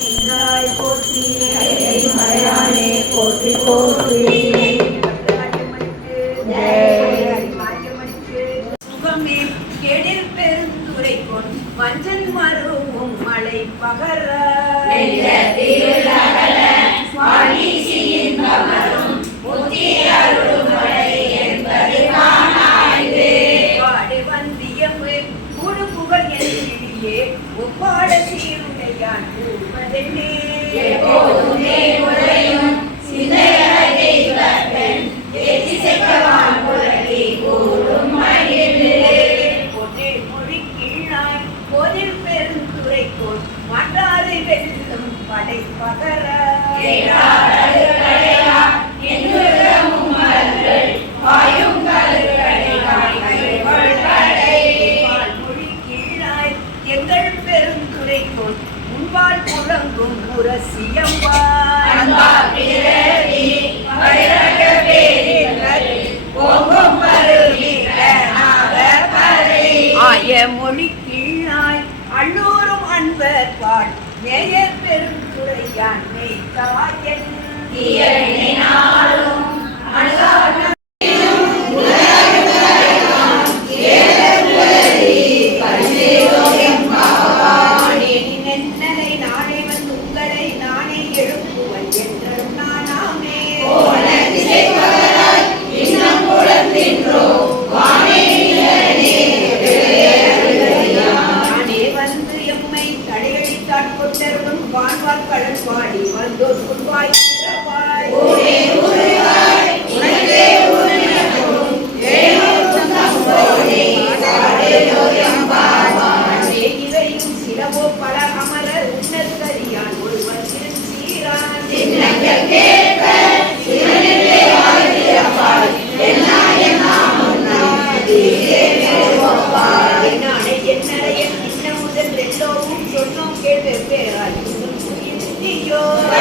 போற்றி போற்றி முகமே கெடிர் பெருந்துரை கொண் வஞ்சன் மருவும் மலை பகர. எப்போதுமே உறையும் சிந்தையழகை பெண் ஏற்றி செக்கவான் புறங்கும் ஆய மொழி கீழாய் அள்ளோரும் அன்பர் பால். நேயர் பெரும் துறையான் தாயன் என்னை நானே வந்து உங்களை நானே எழுப்புவன் என்றும் நானாமே. போல திசை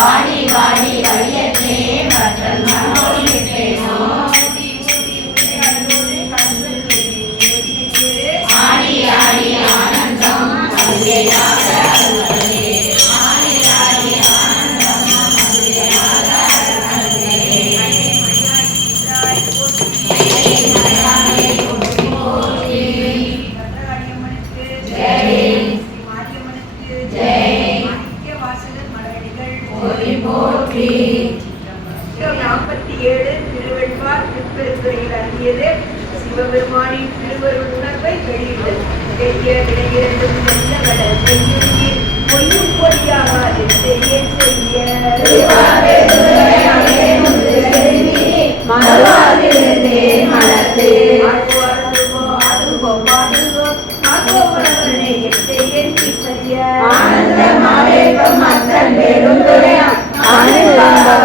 வாடி வாடி அழிய போற்றி நாற்பத்தி ஏழு திருவெண்பார் திருப்பெருத்துறையில் அருகியது சிவபெருமானின் திருவருள் உணர்வை வெளியிடும் பெரிய விளையேறும் நல்ல வளர் செய்யுள் பொய்யும் பொறியாகாது செய்ய ஆனந்தமாவேகம் மக்கள் பெருந்துரை 啊！